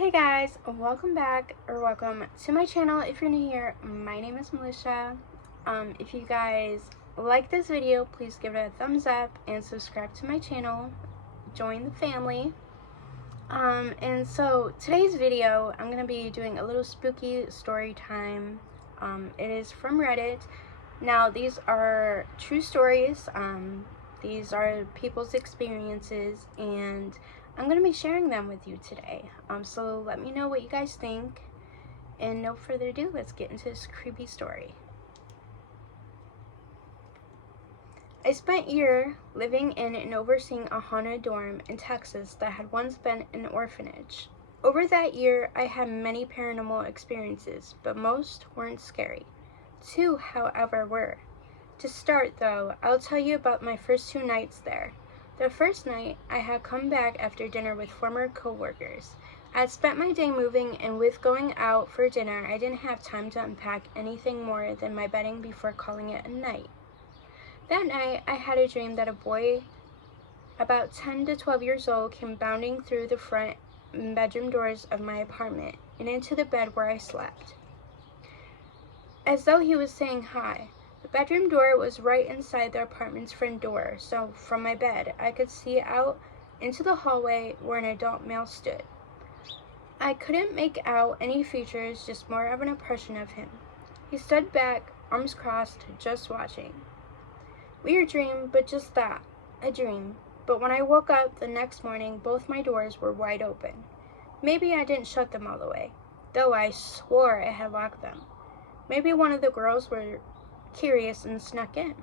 Hey guys, welcome back or welcome to my channel. If you're new here, my name is Melissa. If you guys like this video, please give it a thumbs up and subscribe to my channel. Join the family. And so today's video, I'm gonna be doing a little spooky story time. It is from Reddit. Now these are true stories. These are people's experiences, and I'm going to be sharing them with you today. So let me know what you guys think. And no further ado, let's get into this creepy story. I spent a year living in and overseeing a haunted dorm in Texas that had once been an orphanage. Over that year, I had many paranormal experiences, but most weren't scary. Two, however, were. To start, though, I'll tell you about my first 2 nights there. The first night, I had come back after dinner with former co-workers. I had spent my day moving, and with going out for dinner, I didn't have time to unpack anything more than my bedding before calling it a night. That night, I had a dream that a boy about 10 to 12 years old came bounding through the front bedroom doors of my apartment and into the bed where I slept, as though he was saying hi. The bedroom door was right inside the apartment's front door, so from my bed, I could see out into the hallway where an adult male stood. I couldn't make out any features, just more of an impression of him. He stood back, arms crossed, just watching. Weird dream, but just that, a dream. But when I woke up the next morning, both my doors were wide open. Maybe I didn't shut them all the way, though I swore I had locked them. Maybe one of the girls were curious and snuck in.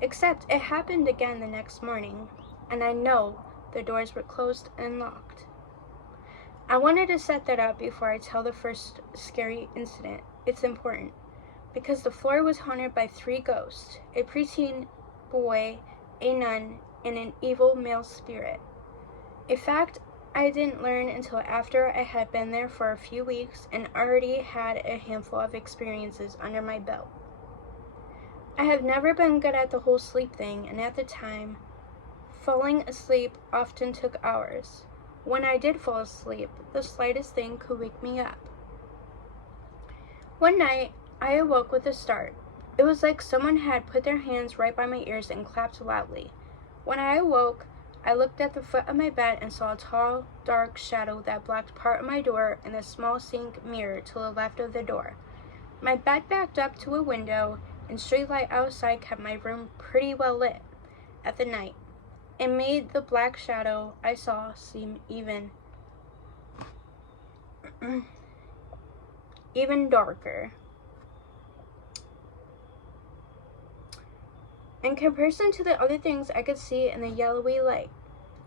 Except it happened again the next morning, and I know the doors were closed and locked. I wanted to set that up before I tell the first scary incident. It's important, because the floor was haunted by 3 ghosts, a preteen boy, a nun, and an evil male spirit. A fact I didn't learn until after I had been there for a few weeks and already had a handful of experiences under my belt. I have never been good at the whole sleep thing, and at the time, falling asleep often took hours. When I did fall asleep, the slightest thing could wake me up. One night, I awoke with a start. It was like someone had put their hands right by my ears and clapped loudly. When I awoke, I looked at the foot of my bed and saw a tall, dark shadow that blocked part of my door and a small sink mirror to the left of the door. My bed backed up to a window, and street light outside kept my room pretty well lit at the night. It made the black shadow I saw seem even darker. In comparison to the other things I could see in the yellowy light.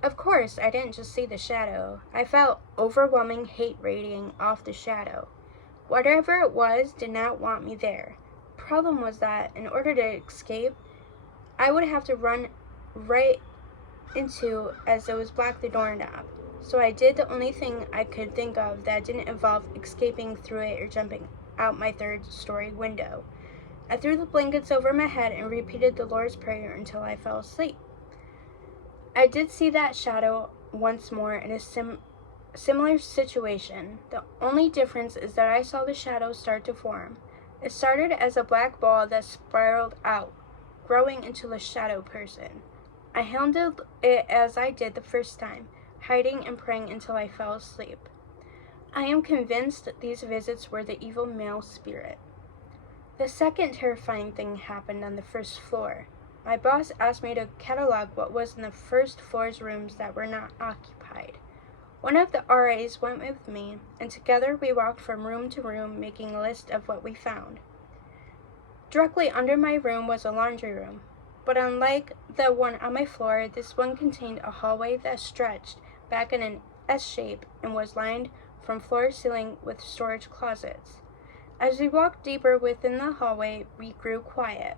Of course, I didn't just see the shadow. I felt overwhelming hate radiating off the shadow. Whatever it was did not want me there. Problem was that in order to escape, I would have to run right into, as it was blocked, the doorknob. So I did the only thing I could think of that didn't involve escaping through it or jumping out my 3rd-story window. I threw the blankets over my head and repeated the Lord's Prayer until I fell asleep. I did see that shadow once more in a similar situation. The only difference is that I saw the shadow start to form. It started as a black ball that spiraled out, growing into a shadow person. I handled it as I did the first time, hiding and praying until I fell asleep. I am convinced these visits were the evil male spirit. The second terrifying thing happened on the 1st floor. My boss asked me to catalog what was in the 1st floor's rooms that were not occupied. One of the RAs went with me, and together we walked from room to room, making a list of what we found. Directly under my room was a laundry room, but unlike the one on my floor, this one contained a hallway that stretched back in an S shape and was lined from floor to ceiling with storage closets. As we walked deeper within the hallway, we grew quiet.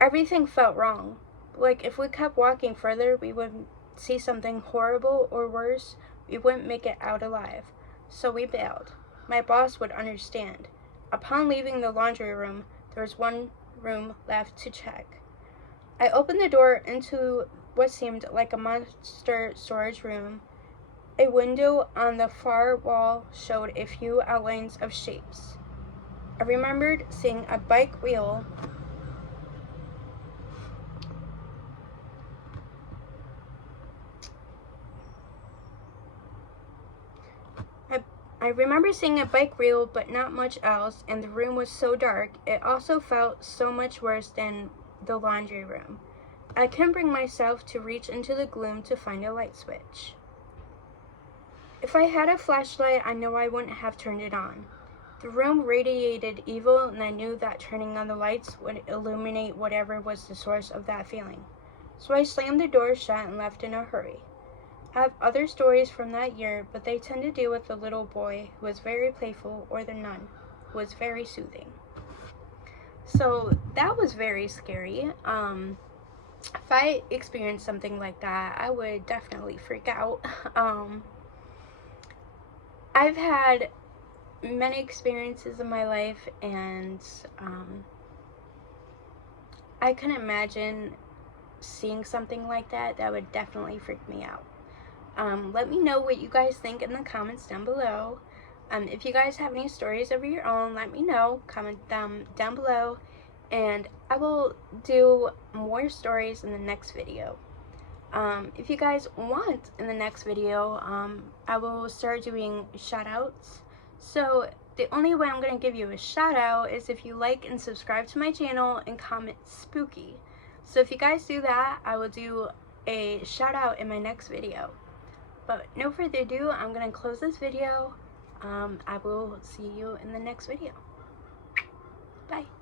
Everything felt wrong. Like if we kept walking further, we would see something horrible, or worse, we wouldn't make it out alive. So we bailed. My boss would understand. Upon leaving the laundry room, there was one room left to check. I opened the door into what seemed like a monster storage room. A window on the far wall showed a few outlines of shapes. I remembered seeing a bike wheel I remember seeing a bike wheel, but not much else, and the room was so dark. It also felt so much worse than the laundry room. I couldn't bring myself to reach into the gloom to find a light switch. If I had a flashlight, I know I wouldn't have turned it on. The room radiated evil, and I knew that turning on the lights would illuminate whatever was the source of that feeling. So I slammed the door shut and left in a hurry. I have other stories from that year, but they tend to deal with the little boy who was very playful or the nun who was very soothing. So that was very scary. If I experienced something like that, I would definitely freak out. I've had many experiences in my life, and I can imagine seeing something like that. That would definitely freak me out. Let me know what you guys think in the comments down below. If you guys have any stories of your own, let me know. Comment them down below, and I will do more stories in the next video. If you guys want in the next video, I will start doing shout outs. So the only way I'm going to give you a shout out is if you like and subscribe to my channel and comment spooky. So if you guys do that, I will do a shout out in my next video. But no further ado, I'm going to close this video. I will see you in the next video. Bye.